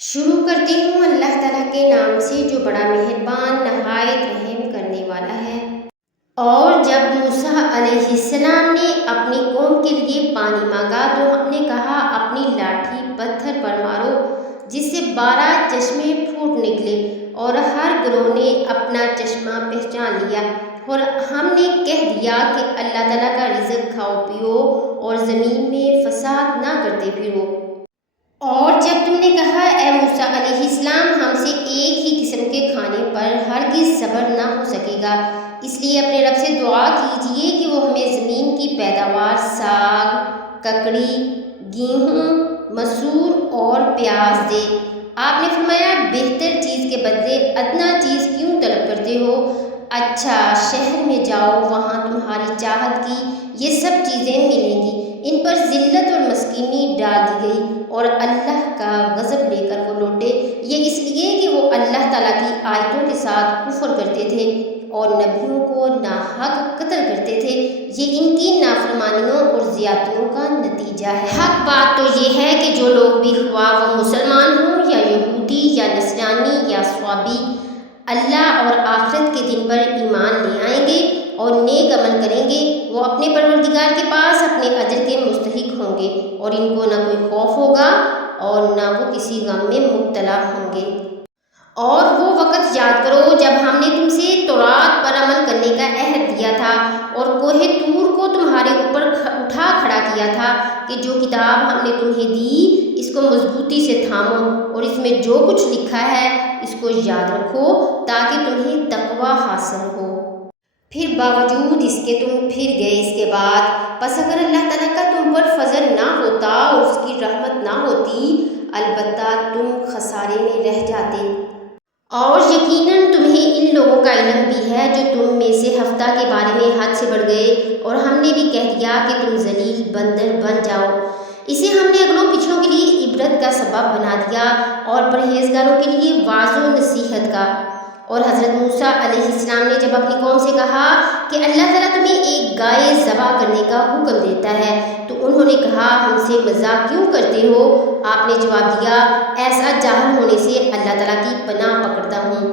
شروع کرتی ہوں اللہ تعالیٰ کے نام سے جو بڑا مہربان نہایت رحم کرنے والا ہے۔ اور جب موسیٰ علیہ السلام نے اپنی قوم کے لیے پانی مانگا تو ہم نے کہا اپنی لاٹھی پتھر پر مارو جس سے 12 چشمے پھوٹ نکلے، اور ہر گروہ نے اپنا چشمہ پہچان لیا، اور ہم نے کہہ دیا کہ اللہ تعالیٰ کا رزق کھاؤ پیو اور زمین میں فساد نہ کرتے پھرو۔ اور جب تم نے کہا اے موسیٰ علیہ السلام ہم سے ایک ہی قسم کے کھانے پر ہرگز صبر نہ ہو سکے گا، اس لیے اپنے رب سے دعا کیجئے کہ وہ ہمیں زمین کی پیداوار ساگ، ککڑی، گیہوں، مسور اور پیاز دے۔ آپ نے فرمایا بہتر چیز کے بدلے ادنیٰ چیز کیوں طلب کرتے ہو؟ اچھا شہر میں جاؤ، وہاں تمہاری چاہت کی یہ سب چیزیں ملیں گی۔ ان پر ذلت اور مسکینی ڈال دی گئی اور اللہ کا غضب لے کر وہ لوٹے، یہ اس لیے کہ وہ اللہ تعالیٰ کی آیتوں کے ساتھ کفر کرتے تھے اور نبیوں کو ناحق قتل کرتے تھے۔ یہ ان کی نافرمانیوں اور زیادتیوں کا نتیجہ ہے۔ حق بات تو یہ ہے کہ جو لوگ بھی خواہ وہ مسلمان ہوں یا یہودی یا نصرانی یا صوابی، اللہ اور آخرت کے دن پر ایمان لے آئیں گے اور نیک عمل کریں گے، وہ اپنے پروردگار کے پاس اپنے اجر کے مستحق ہوں گے، اور ان کو نہ کوئی خوف ہوگا اور نہ وہ کسی غم میں مبتلا ہوں گے۔ اور وہ وقت یاد کرو جب ہم نے تم سے تورات پر عمل کرنے کا عہد دیا تھا اور کوہ طور کو تمہارے اوپر اٹھا کھڑا کیا تھا کہ جو کتاب ہم نے تمہیں دی اس کو مضبوطی سے تھامو اور اس میں جو کچھ لکھا ہے اس کو یاد رکھو تاکہ تمہیں تقوی حاصل ہو۔ پھر باوجود اس کے تم پھر گئے اس کے بعد، پس اگر اللہ تعالیٰ کا تم پر فضل نہ ہوتا اور اس کی رحمت نہ ہوتی البتہ تم خسارے میں رہ جاتے۔ اور یقیناً تمہیں ان لوگوں کا علم بھی ہے جو تم میں سے ہفتہ کے بارے میں حد سے بڑھ گئے، اور ہم نے بھی کہہ دیا کہ تم ذلیل بندر بن جاؤ۔ اسے ہم نے اگلوں پچھلوں کے لیے عبرت کا سبب بنا دیا اور پرہیزگاروں کے لیے واعظ و نصیحت کا۔ اور حضرت موسیٰ علیہ السلام نے جب اپنی قوم سے کہا کہ اللہ تعالیٰ تمہیں ایک گائے ذبح کرنے کا حکم دیتا ہے تو انہوں نے کہا ہم سے مذاق کیوں کرتے ہو؟ آپ نے جواب دیا ایسا جاہل ہونے سے اللہ تعالیٰ کی پناہ پکڑتا ہوں۔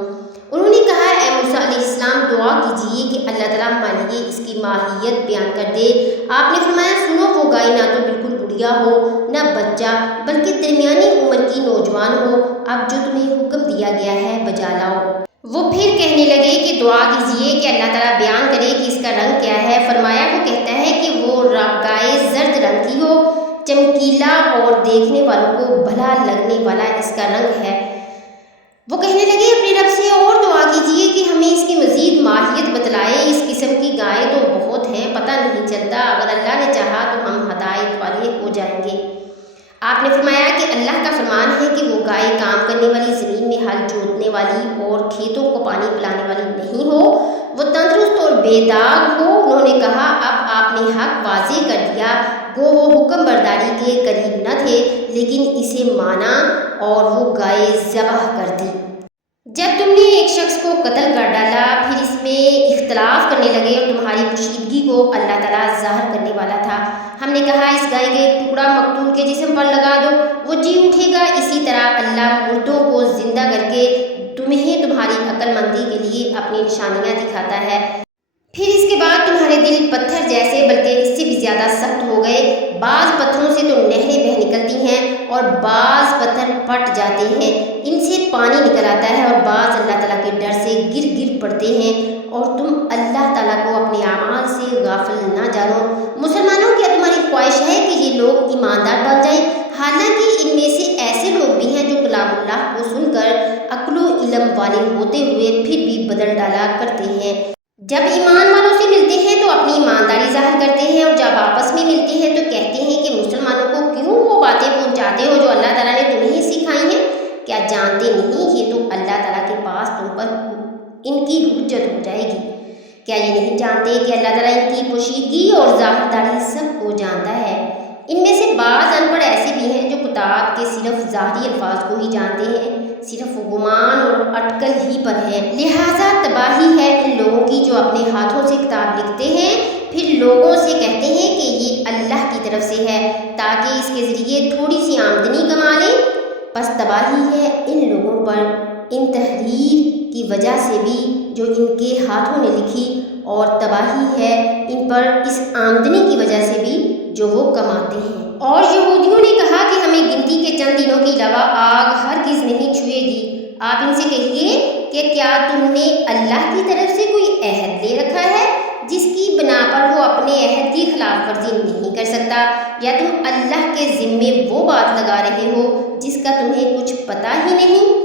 انہوں نے کہا اے موسیٰ علیہ السلام دعا کیجئے کہ اللہ تعالیٰ ہمارے لیے اس کی ماہیت بیان کر دے۔ آپ نے فرمایا سنو وہ گائے نہ تو بالکل بڑھیا ہو نہ بچہ بلکہ درمیانی عمر کی نوجوان ہو، اب جو تمہیں حکم دیا گیا ہے بجا لاؤ۔ وہ پھر کہنے لگے کہ دعا کیجئے کہ اللہ تعالیٰ بیان کرے کہ اس کا رنگ کیا ہے۔ فرمایا وہ کہتا ہے کہ وہ گائے زرد رنگ کی ہو، چمکیلا اور دیکھنے والوں کو بھلا لگنے والا اس کا رنگ ہے۔ وہ کہنے لگے اپنے رب سے اور دعا کیجئے کہ ہمیں اس کی مزید ماہیت بتلائے، اس قسم کی گائے تو بہت ہیں پتہ نہیں چلتا، اگر اللہ نے چاہا تو ہم ہدایت والے ہو جائیں گے۔ آپ نے فرمایا کہ اللہ کا فرمان ہے کہ وہ گائے کام کرنے والی زمین میں ہل جوتنے والی اور کھیتوں کو پانی پلانے والی نہیں ہو، وہ تندرست اور بے داغ ہو۔ انہوں نے کہا اب آپ نے حق واضح کر دیا، گو وہ حکم برداری کے قریب نہ تھے لیکن اسے مانا اور وہ گائے ذبح کر دی۔ جب تم نے ایک شخص کو قتل کر ڈالا پھر اس میں اختلاف کرنے لگے اور تمہاری پوشیدگی کو اللہ تعالیٰ ظاہر کرنے والا تھا، ہم نے کہا اس گائے کا ایک ٹکڑا مقتول کے جسم پر لگا دو، وہ جی اٹھے گا۔ اسی طرح اللہ مردوں کو زندہ کر کے تمہیں تمہاری عقل مندی کے لیے اپنی نشانیاں دکھاتا ہے۔ پھر اس کے بعد تمہارے دل پتھر جیسے بلکہ اس سے بھی زیادہ سخت ہو گئے، بعض پتھروں سے تو نہریں بہہ نکلتی ہیں اور بعض پتھر پھٹ جاتے ہیں، ان سے پانی نکل آتا ہے، اور بعض اللہ تعالیٰ کے ڈر سے گر گر پڑتے ہیں، اور تم اللہ تعالیٰ کو اپنے اعمال سے غافل نہ جانو۔ مسلمانوں کیا تمہاری خواہش ہے کہ یہ لوگ ایماندار بن جائیں؟ حالانکہ ان میں سے ایسے لوگ بھی ہیں جو کلام اللہ کو سن کر عقل و علم والے ہوتے ہوئے پھر بھی بدل ڈالا کرتے ہیں۔ جب ایمان والوں سے ملتے ہیں تو اپنی ایمانداری ظاہر کرتے ہیں، اور جب آپس میں ملتے ہیں تو کہتے ہیں کہ مسلمانوں کو کیوں وہ باتیں پہنچاتے ہو جو اللہ تعالیٰ نے تمہیں سکھائی ہیں؟ کیا جانتے نہیں یہ تو اللہ تعالیٰ کے پاس تم پر ان کی حجت ہو جائے گی؟ کیا یہ نہیں جانتے کہ اللہ تعالیٰ ان کی پوشیدگی اور ظاہرداری سب کو جانتا ہے؟ ان میں سے بعض ان پڑھ ایسے بھی ہیں جو کتاب کے صرف ظاہری الفاظ کو ہی جانتے ہیں، صرف گمان اور اٹکل ہی پر ہیں۔ لہٰذا تباہی ہے ان لوگوں کی جو اپنے ہاتھوں سے کتاب لکھتے ہیں پھر لوگوں سے کہتے ہیں کہ یہ اللہ کی طرف سے ہے تاکہ اس کے ذریعے تھوڑی سی آمدنی کما لیں۔ پس تباہی ہے ان لوگوں پر ان تحریر کی وجہ سے بھی جو ان کے ہاتھوں نے لکھی، اور تباہی ہے ان پر اس آمدنی کی وجہ سے بھی جو وہ کماتے ہیں۔ اور یہودیوں نے کہا کہ ہمیں گنتی کے چند دنوں کے علاوہ آگ ہرگز نہیں چھوئے گی۔ آپ ان سے کہیے کہ کیا تم نے اللہ کی طرف سے کوئی عہد لے رکھا ہے جس کی بنا پر وہ اپنے عہد کی خلاف ورزی نہیں کر سکتا، یا تم اللہ کے ذمے وہ بات لگا رہے ہو جس کا تمہیں کچھ پتہ ہی نہیں؟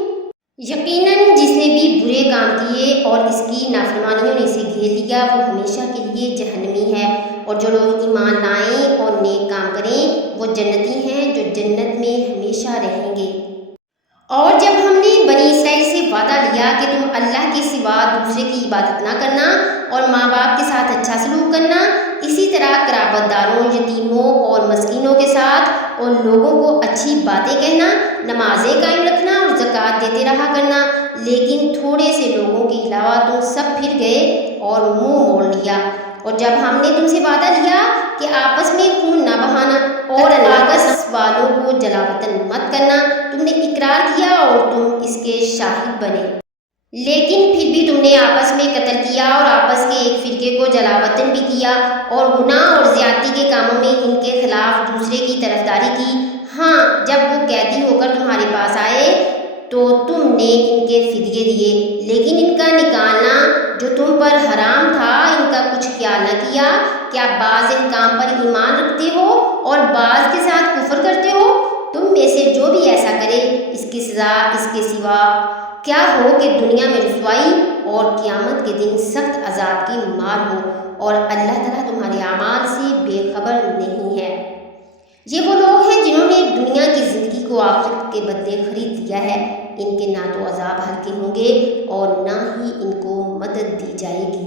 یقیناً جس نے بھی برے کام کیے اور اس کی نافرمانیوں نے اسے گھیر لیا وہ ہمیشہ کے لیے جہنمی ہے، اور جو لوگ ایمان لائیں اور نیک کام کریں وہ جنتی ہیں جو جنت میں ہمیشہ رہیں گے۔ اور جب ہم نے بنی اسرائیل سے وعدہ لیا کہ تم اللہ کے سوا دوسرے کی عبادت نہ کرنا اور ماں باپ کے ساتھ اچھا سلوک کرنا، اسی طرح قرابت داروں، یتیموں اور مسکینوں کے ساتھ اور لوگوں کو اچھی باتیں کہنا، نمازیں قائم رکھنا اور زکوٰۃ دیتے رہا کرنا، لیکن تھوڑے سے لوگوں کے علاوہ تم سب پھر گئے اور منہ موڑ لیا۔ اور جب ہم نے تم سے وعدہ لیا کہ آپس میں خون نہ بہانا اور آپس والوں کو جلا وطن مت کرنا، تم نے اقرار کیا اور تم اس کے شاہد بنے، لیکن پھر بھی تم نے آپس میں قتل کیا اور آپس کے ایک فرقے کو جلا وطن بھی کیا اور گناہ اور زیادتی کے کاموں میں ان کے خلاف دوسرے کی طرفداری کی۔ ہاں، جب وہ قیدی ہو کر تمہارے پاس آئے تو تم نے ان کے فدیے دیے، لیکن ان کا نکالنا جو تم پر حرام تھا ان کا کچھ خیال نہ کیا۔ کیا بعض احکام پر ایمان رکھتے ہو اور بعض کے ساتھ کفر کرتے ہو؟ تم میں سے جو بھی ایسا کرے اس کی سزا اس کے سوا کیا ہو کہ دنیا میں رسوائی اور قیامت کے دن سخت عذاب کی مار ہو، اور اللہ تعالیٰ تمہارے اعمال سے بے خبر نہیں ہے۔ یہ وہ لوگ ہیں جنہوں نے دنیا کی زندگی کو آخرت کے بدلے خرید لیا ہے، ان کے نہ تو عذاب ہلکے ہوں گے اور نہ ہی ان کو مدد دی جائے گی۔